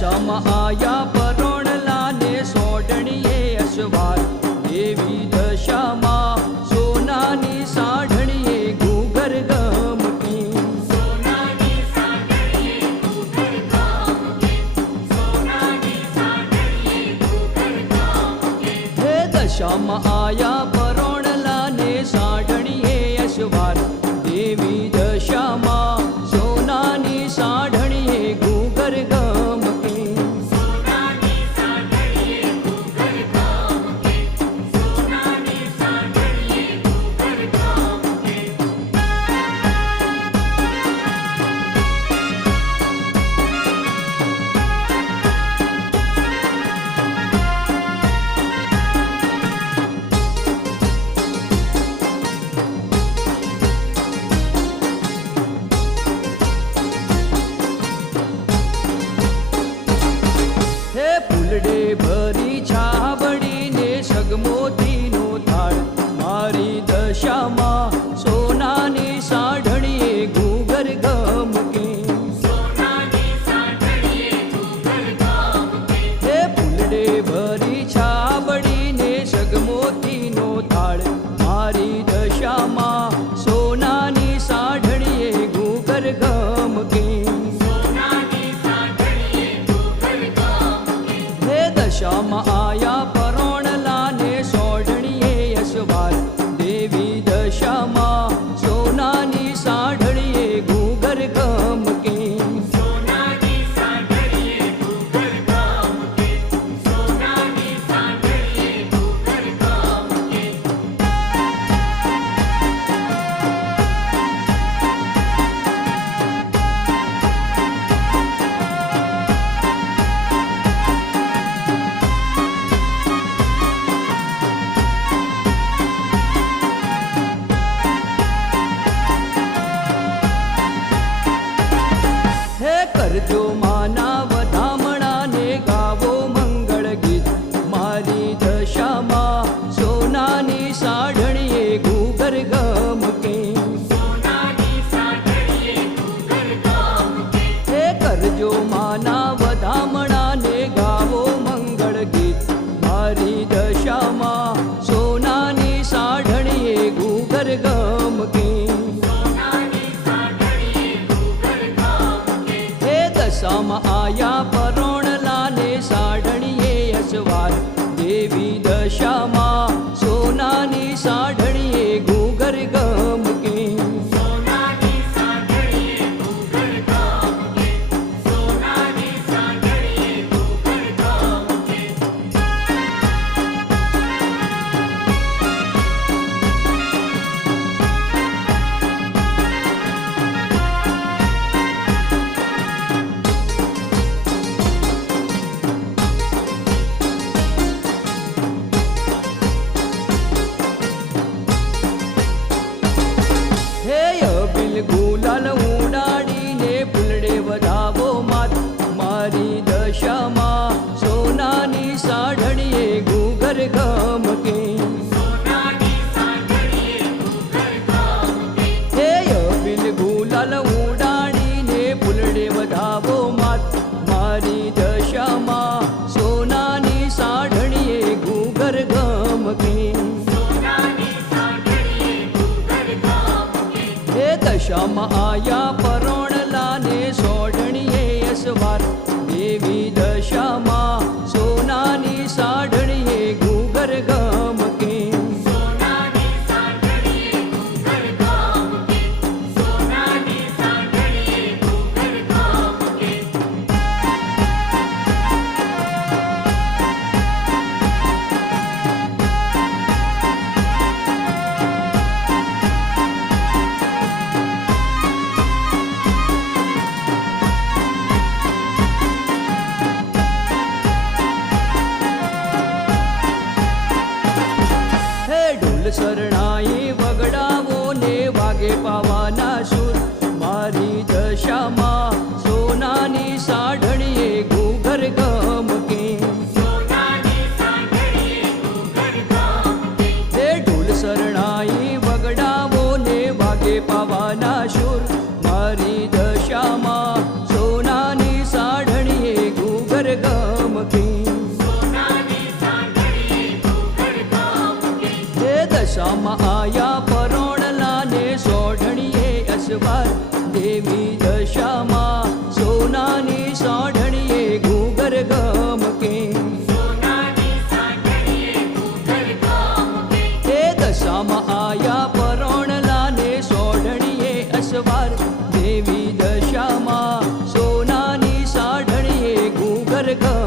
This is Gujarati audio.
દશામાં આયા પરોણલાને સોઢણીએ અસવાર દેવી દશામાં સોનાની સાઢણીએ ઘૂઘર ગમકી હે દશામાં આયા પરોણલાને સાઢણીએ અસવાર દેવી દશામાં સોનાની સાઢણીએ ઘૂઘર ગમકી ફૂલડે ભરી છાબડીને સગમોતીનો થાળ મારી દશામાં સોનાની સાઢણીએ ઘૂઘર ગમકી હે ફૂલડે ભરી છાબડીને સગમોતીનો થાળ મારી દશામાં સોનાની સાઢણીએ ઘૂઘર ગમકી દશામાં આયા પરોણલાને સોઢણીએ અસવાર દેવી દશામાં સોનાની સાઢણીએ ઘૂઘર ગમકી કરજો માના વધામણાને ગાવો મંગળ ગીત મારી દશામાં સોનાની સાઢણીએ ઘૂઘર ગમકી હે કરજો માના વધામણાને ગાવો મંગળ ગીત મારી દશામાં સોનાની સાઢણીએ ઘૂઘર ગમકી દશામાં આયા પરોણલાને સાઢણીએ અસવાર દેવી દશામાં સોનાની સાઢણીએ ઘૂઘર ગમકી ગુલાલ ઉડાડીને ફૂલડે વધાવો માત મારી દશામાં સોનાની સાઢણીએ ઘૂઘર ગમકી હે અબીલ ગુલાલ ઉડાડીને ફૂલડે વધાવો માત મારી દશામાં સોનાની સાઢણીએ ઘૂઘર ગમકી દશામાં આયા પરોણલાને સોઢણીએ અસવાર દેવી દશામાં સોનાની સાઢણીએ ઘૂઘર ગમકી શરણાઈ વગડાવો ને વાગે પાવાના સુર મારી દશામાં સોનાની સાઢણીએ ઘૂઘર ગમકી હે ઢોલ શરણાઈ વગડાવો ને વાગે પાવાના સુર મારી દશામાં સોનાની સાઢણીએ ઘૂઘર દશામાં સોનાની સાઢણીએ ઘૂઘર ગમકે એ દશામાં આયા પરોણલાને સોઢણીએ અસવાર દેવી દશામાં સોનાની સાઢણીએ ઘૂઘર ગમકે